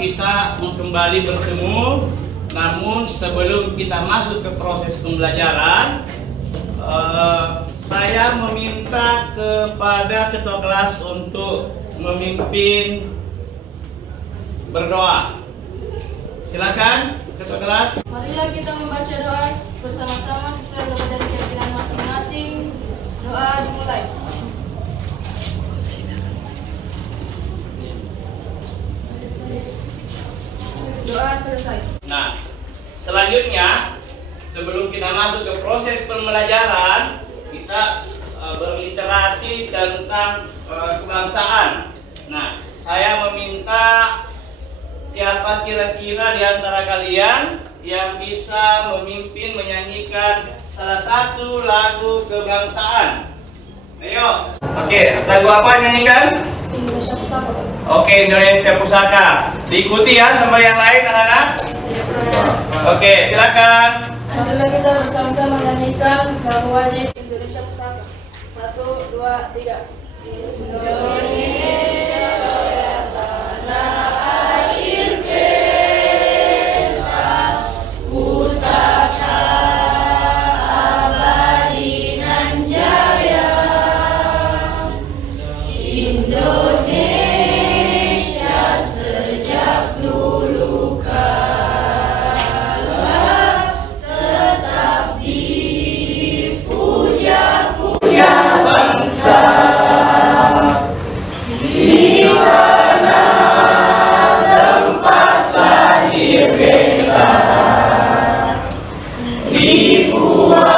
kita kembali bertemu. Namun sebelum kita masuk ke proses pembelajaran, saya meminta kepada ketua kelas untuk memimpin berdoa. Silakan ketua kelas. Marilah kita membaca doa bersama-sama sesuai kepada keyakinan masing-masing. Doa dimulai. Doa selesai. Nah, selanjutnya sebelum kita masuk ke proses pembelajaran, kita berliterasi tentang kebangsaan. Nah, saya meminta siapa kira-kira di antara kalian yang bisa memimpin menyanyikan salah satu lagu kebangsaan. Ayo. Oke, lagu apa nyanyikan? Indonesia Pusaka. Oke, Indonesia Pusaka. Diikuti ya sama yang lain, anak-anak. Oke, silakan. Marilah kita bersama-sama menyanyikan lagu wajib Indonesia Pusaka. 1, 2, 3. Indonesia tanah air beta, pusaka abadi nan jaya. Indonesia sejak dulu kala tetap dipuja-puja bangsa. Di sana tempat lahir beta, dibuai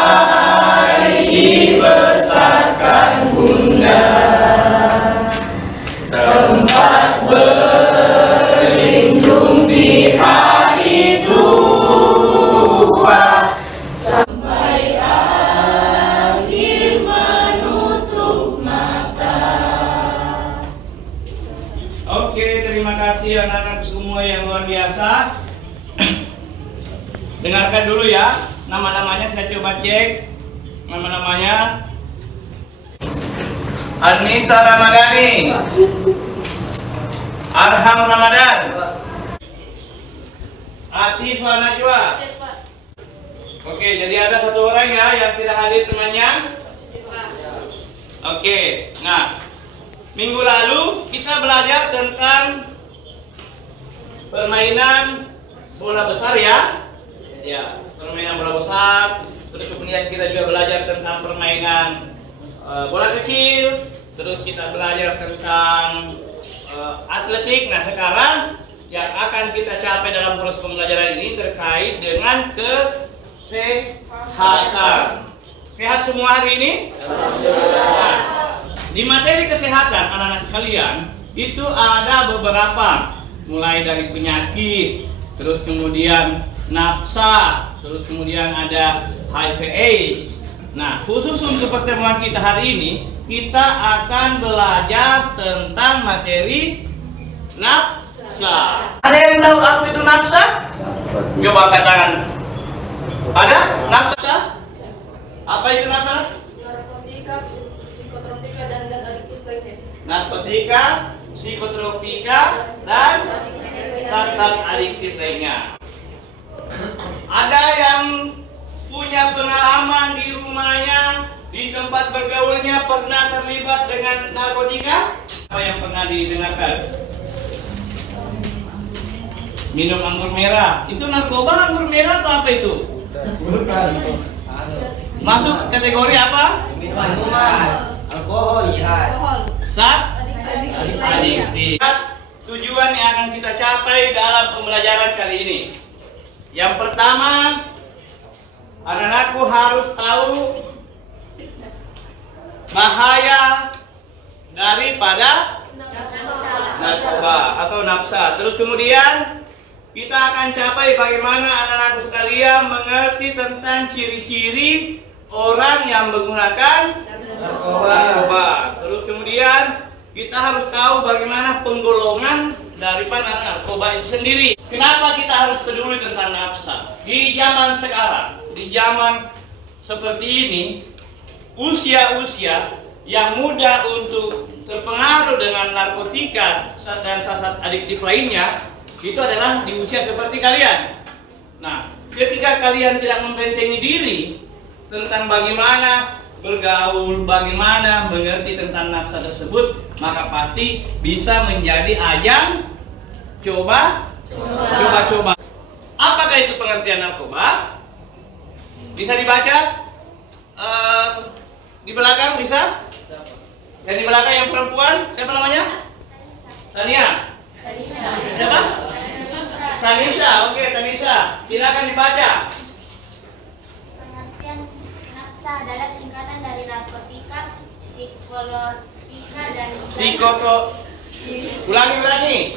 dibesarkan bunda, tempat berlindung di hari tua, sampai akhir menutup mata. Oke, terima kasih anak-anak semua yang luar biasa. Dengarkan dulu ya, nama-namanya saya coba cek. Nama-namanya Anissa Ramadhani, Arham Ramadan, Atifa Najwa. Oke, jadi ada satu orang ya yang tidak hadir temannya. Oke, nah minggu lalu kita belajar tentang permainan bola besar ya. Ya, permainan bola besar. Terus kemudian kita juga belajar tentang permainan bola kecil. Terus kita belajar tentang atletik. Nah, sekarang yang akan kita capai dalam proses pembelajaran ini terkait dengan kesehatan. Sehat semua hari ini? Nah, di materi kesehatan anak-anak sekalian itu ada beberapa, mulai dari penyakit, terus kemudian nafsa, terus kemudian ada HIV/AIDS. Nah, khusus untuk pertemuan kita hari ini, kita akan belajar tentang materi nafsa. Ada yang tahu apa itu nafsa? Coba angkat tangan. Ada nafsa? Apa itu nafsa? Narkotika, psikotropika, dan zat adiktif lainnya. Narkotika, psikotropika, dan zat adiktif lainnya. Ada yang punya pengalaman di rumahnya, di tempat bergaulnya pernah terlibat dengan narkotika? Apa yang pernah didengarkan? Minum anggur merah. Itu narkoba anggur merah atau apa itu? Bukan. Masuk kategori apa? Minuman, alkohol, Zat Adiktif. adiktif. Tujuan yang akan kita capai dalam pembelajaran kali ini. Yang pertama, anak-anakku harus tahu bahaya daripada narkoba atau nafsa. Terus kemudian kita akan capai bagaimana anak-anakku sekalian mengerti tentang ciri-ciri orang yang menggunakan narkoba. Terus kemudian kita harus tahu bagaimana penggolongan daripada narkoba itu sendiri. Kenapa kita harus peduli tentang nafsa? Di zaman sekarang, di zaman seperti ini, usia-usia yang mudah untuk terpengaruh dengan narkotika dan zat adiktif lainnya itu adalah di usia seperti kalian. Nah, ketika kalian tidak membentengi diri tentang bagaimana bergaul, bagaimana mengerti tentang nafsa tersebut, maka pasti bisa menjadi ajang coba-coba. Apakah itu pengertian narkoba? Bisa dibaca di belakang, bisa? Dan di belakang yang perempuan, siapa namanya? Tania. Siapa? Tanisa. Oke, Tanisa. Silakan dibaca. Pengertian nafsa adalah singkatan dari narkotika, psikotropika dan Ulangi.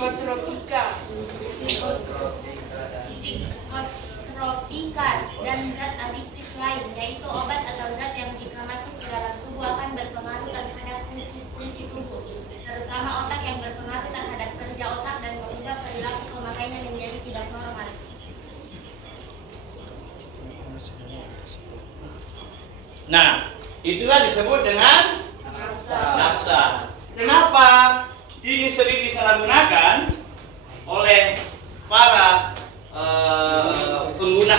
psikotropika dan zat adiktif lain, yaitu obat atau zat yang jika masuk ke dalam tubuh akan berpengaruh terhadap fungsi tubuh, terutama otak, yang berpengaruh terhadap kerja otak dan mengubah perilaku pemakainya menjadi tidak normal. Nah, itulah disebut dengan nafsa. Kenapa ini sering disalahgunakan oleh para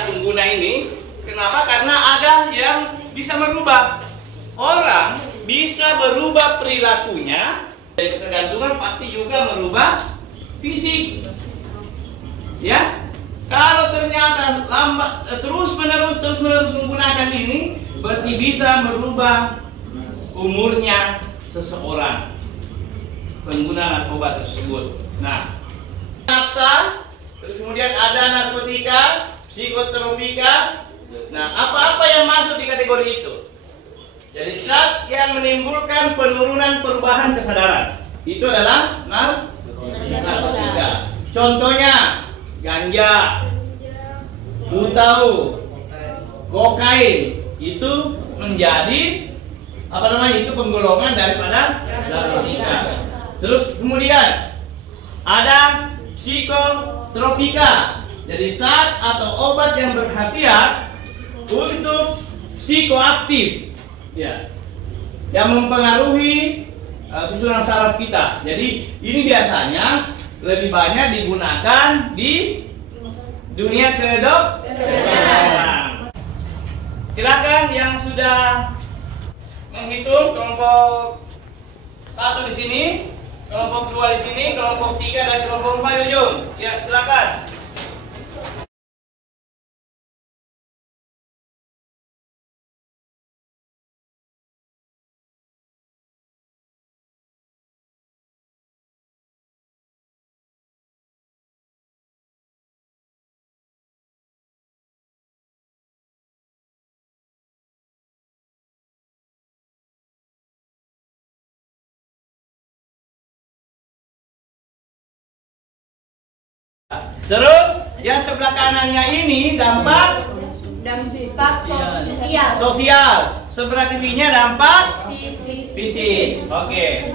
pengguna ini? Kenapa? Karena ada yang bisa merubah. Orang bisa berubah perilakunya, dari ketergantungan pasti juga merubah fisik. Ya, kalau ternyata terus menerus menggunakan ini, berarti bisa merubah umurnya seseorang pengguna narkoba tersebut. Nah, nafsa, terus kemudian ada narkotika, psikotropika. Nah, apa-apa yang masuk di kategori itu? Jadi zat yang menimbulkan penurunan perubahan kesadaran itu adalah narkotika. Contohnya ganja, butau, kokain, itu menjadi itu penggolongan daripada narkotika. Terus kemudian ada psikotropika. Jadi zat atau obat yang berkhasiat untuk psikoaktif, ya, yang mempengaruhi susunan saraf kita. Jadi ini biasanya lebih banyak digunakan di dunia kedokteran. Silakan yang sudah menghitung, kelompok 1 di sini, kelompok 2 di sini, kelompok 3 dan kelompok 4 di ujung. Ya, silakan. Terus yang sebelah kanannya ini dampak sosial, sebelah kirinya dampak fisik. Oke.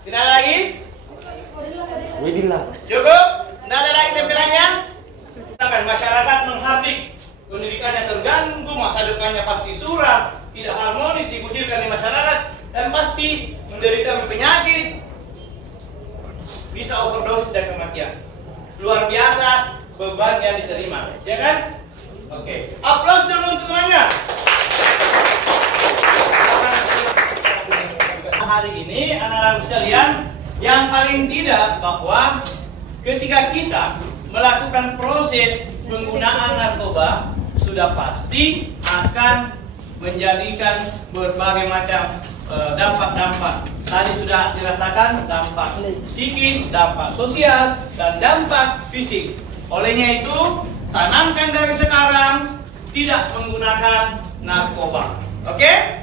Tidak ada lagi? Widillah. Cukup? Tidak ada lagi tampilannya? Silakan. Masyarakat menghardik, pendidikannya terganggu, masa depannya pasti suram, tidak harmonis, dikucilkan di masyarakat, dan pasti menderita penyakit, bisa overdosis dan kematian. Luar biasa beban yang diterima, ya kan? Oke, aplaus dulu untuk temannya. hari ini anak-anak sekalian, yang paling tidak bahwa ketika kita melakukan proses penggunaan narkoba sudah pasti akan menjadikan berbagai macam dampak-dampak. Tadi sudah dirasakan dampak psikis, dampak sosial, dan dampak fisik. Olehnya itu, tanamkan dari sekarang tidak menggunakan narkoba. Oke?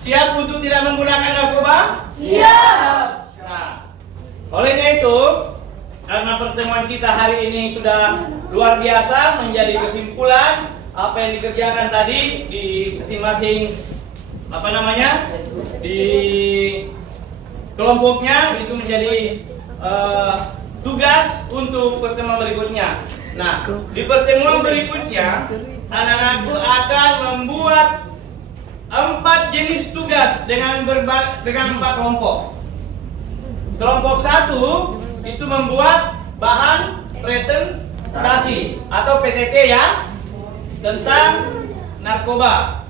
Siap untuk tidak menggunakan narkoba? Siap. Nah, olehnya itu, karena pertemuan kita hari ini sudah luar biasa, menjadi kesimpulan apa yang dikerjakan tadi di masing-masing di kelompoknya, itu menjadi tugas untuk pertemuan berikutnya. Nah, di pertemuan berikutnya anak-anakku akan membuat 4 jenis tugas dengan 4 kelompok. Kelompok 1 itu membuat bahan presentasi atau PTT ya, tentang narkoba.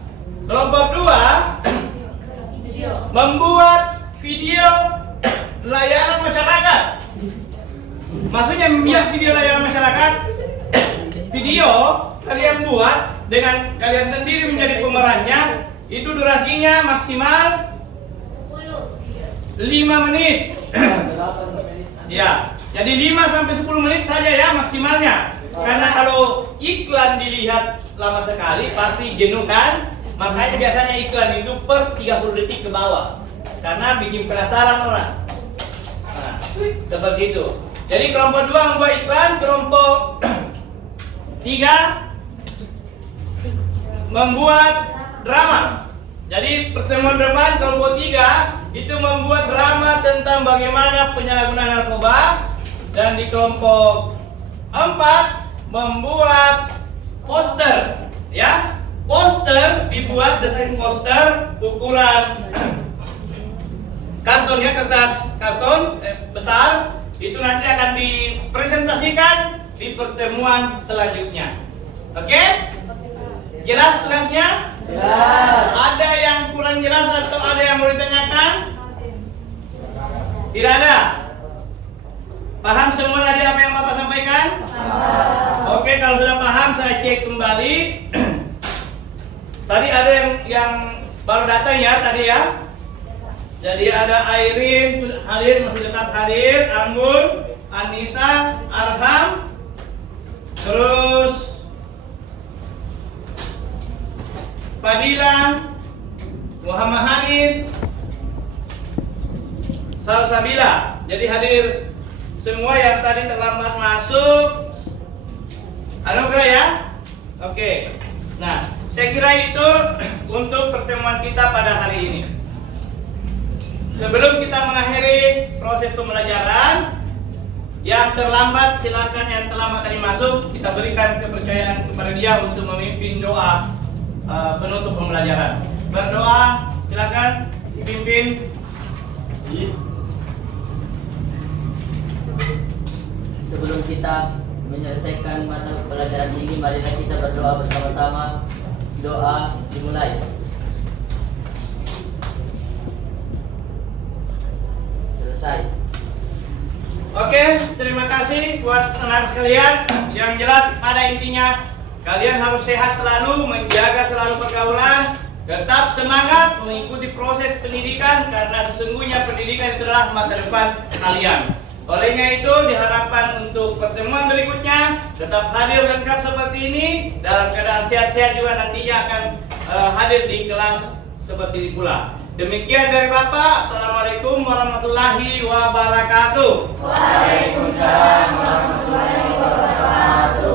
Kelompok 2 membuat video layanan masyarakat. Maksudnya membuat video layanan masyarakat. Video kalian buat dengan kalian sendiri menjadi pemerannya. Itu durasinya maksimal 5 menit. Ya, jadi 5 sampai 10 menit saja ya maksimalnya. Karena kalau iklan dilihat lama sekali pasti jenuh kan? Makanya biasanya iklan itu per 30 detik ke bawah. Karena bikin penasaran orang. Nah, seperti itu. Jadi kelompok 2 membuat iklan, kelompok 3 membuat drama. Jadi pertemuan depan kelompok 3 itu membuat drama tentang bagaimana penyalahgunaan narkoba, dan di kelompok 4 membuat poster, ya. Poster dibuat, desain poster ukuran karton ya, kertas karton besar, itu nanti akan dipresentasikan di pertemuan selanjutnya. Oke? Jelas tugasnya? Jelas. Ada yang kurang jelas atau ada yang mau ditanyakan? Tidak ada? Paham semua tadi apa yang Bapak sampaikan? Oke, kalau sudah paham saya cek kembali. Tadi ada yang baru datang ya tadi ya. Jadi ada Airin hadir, masih tetap hadir, Anggun, Anissa, Arham, terus Fadila, Muhammad Hanif, Salsabila. Jadi hadir semua yang tadi terlambat masuk. Anugerah ya. Oke. Nah, saya kira itu untuk pertemuan kita pada hari ini. Sebelum kita mengakhiri proses pembelajaran, yang terlambat silakan, yang terlambat tadi masuk, kita berikan kepercayaan kepada dia untuk memimpin doa penutup pembelajaran. Berdoa, silakan dipimpin. Sebelum kita menyelesaikan mata pelajaran ini, marilah kita berdoa bersama-sama. Doa dimulai. Selesai. Oke, terima kasih buat anak sekalian. Yang jelas pada intinya kalian harus sehat selalu, menjaga selalu pergaulan, tetap semangat mengikuti proses pendidikan, karena sesungguhnya pendidikan itu adalah masa depan kalian. Olehnya itu diharapkan untuk pertemuan berikutnya tetap hadir lengkap seperti ini, dalam keadaan sehat-sehat juga nantinya akan hadir di kelas seperti ini pula. Demikian dari Bapak. Assalamualaikum warahmatullahi wabarakatuh. Waalaikumsalam warahmatullahi wabarakatuh.